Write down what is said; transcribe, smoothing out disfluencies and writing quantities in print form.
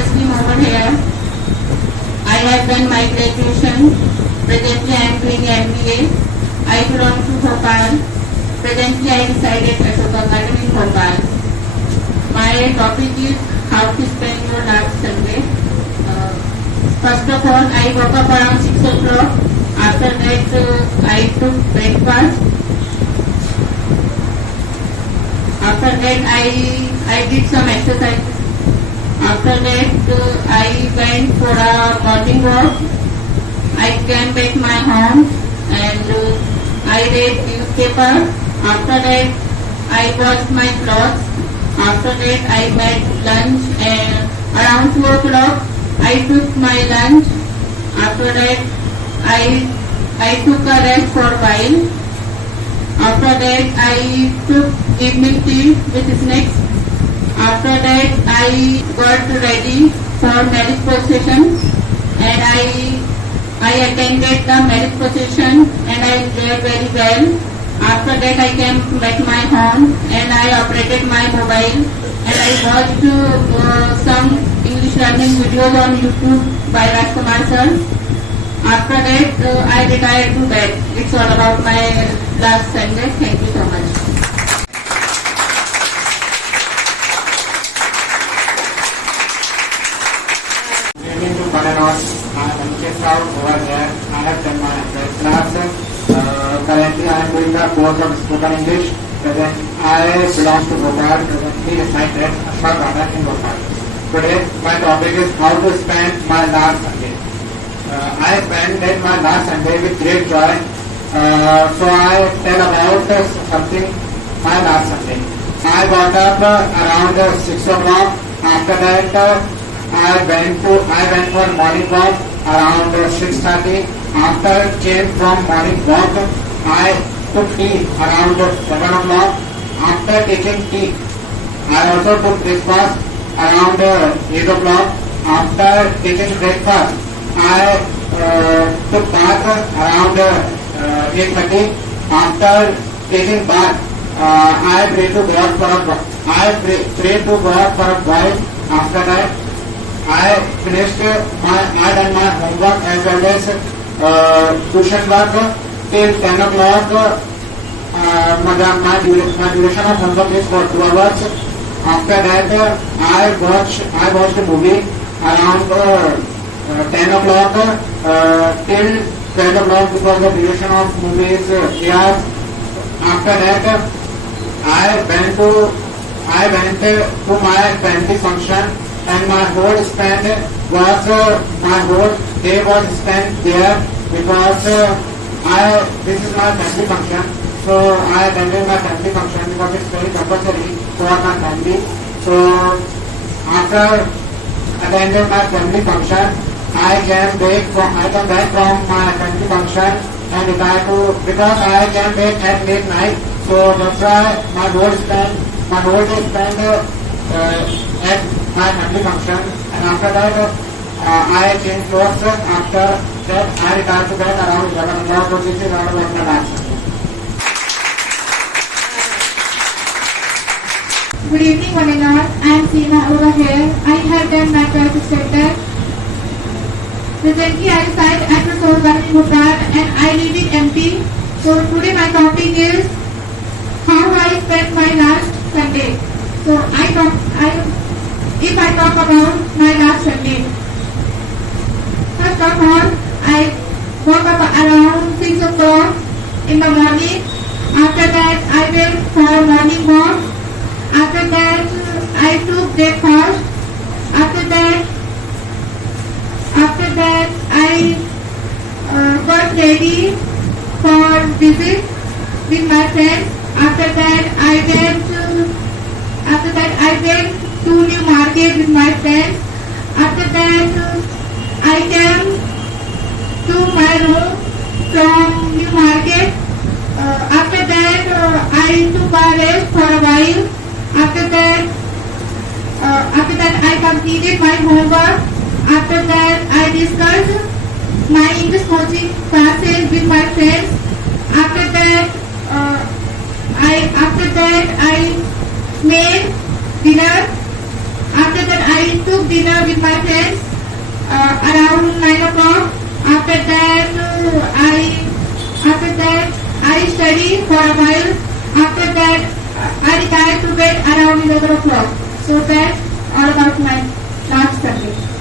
Tasneem over here. I have done my graduation. Presently I am doing MBA. I belong to Bhopal. Presently I reside at Ashoka Garden in Bhopal. My topic is how to spend your last Sunday. First of all, I woke up around 6 o'clock. After that, I took breakfast. After that, I did some exercise. After that, I went for a morning walk. I came back my home and I read newspaper. After that, I washed my clothes. After that, I made lunch and around 2 o'clock, I took my lunch. After that, I took a rest for a while. After that, I took evening tea with snacks. After that, I got ready for marriage procession and I attended the marriage procession and I enjoyed very well. After that, I came back my home and I operated my mobile and I watched some English learning videos on YouTube by Rajkumar sir. After that, I retired to bed. It's all about my last Sunday. Thank you so much. Evening to Pananos. I am Aniket Rao over here. I have done my class. Currently, I am doing the course of spoken English. Present, I belong to Bhopal. Presently, reside at Ashoka Garden in Bhopal. Today, my topic is how to spend my last Sunday. I spent my last Sunday with great joy. So I tell about something my last Sunday. I got up around 6 o'clock. After that, I went for morning walk around 6:30. After came from morning walk, I took tea around 7 o'clock. After taking tea, I also took breakfast around 8 o'clock. After taking breakfast, I took bath around 8:30. After taking bath, I prayed to God for a while. After that, I done my homework as well as tuition work till 10 o'clock. My duration of homework is for 2 hours. After that, I watched a movie around 10 o'clock till 12 o'clock because the duration of movie is 3 hours. After that, I went to my family function and my whole day was spent there because this is my family function. So I attended my family function because it's very compulsory for my family. So after attending my family function, I came back from my family function and because I came back at late night. So that's why my whole day spent at my family function. And after that, I changed clothes. After that, I retired to bed around 11 o'clock. So this is all about my last Sunday. Good evening, one and all. I am Seema over here. I have done my 12th standard. Presently, I reside at Ashoka Garden in Bhopal and I live in MP. So today my topic is how I spent my last Sunday. So if I talk about my last Sunday, first of all, I woke up around 6 o'clock in the morning. After that, I went for a morning walk. After that, I took breakfast. After that, I got ready for visit with my friends. After that, I went to New Market with my friends. After that, I came to my room from New Market. After that, I took a rest for a while. After that, I completed my homework. After that, I discussed my English coaching classes with my friends. After that, I made dinner. After that, I took dinner with my around 9 o'clock. After that, I study for a while. After that, I retire to bed around 11 o'clock. So that's all about my last Sunday.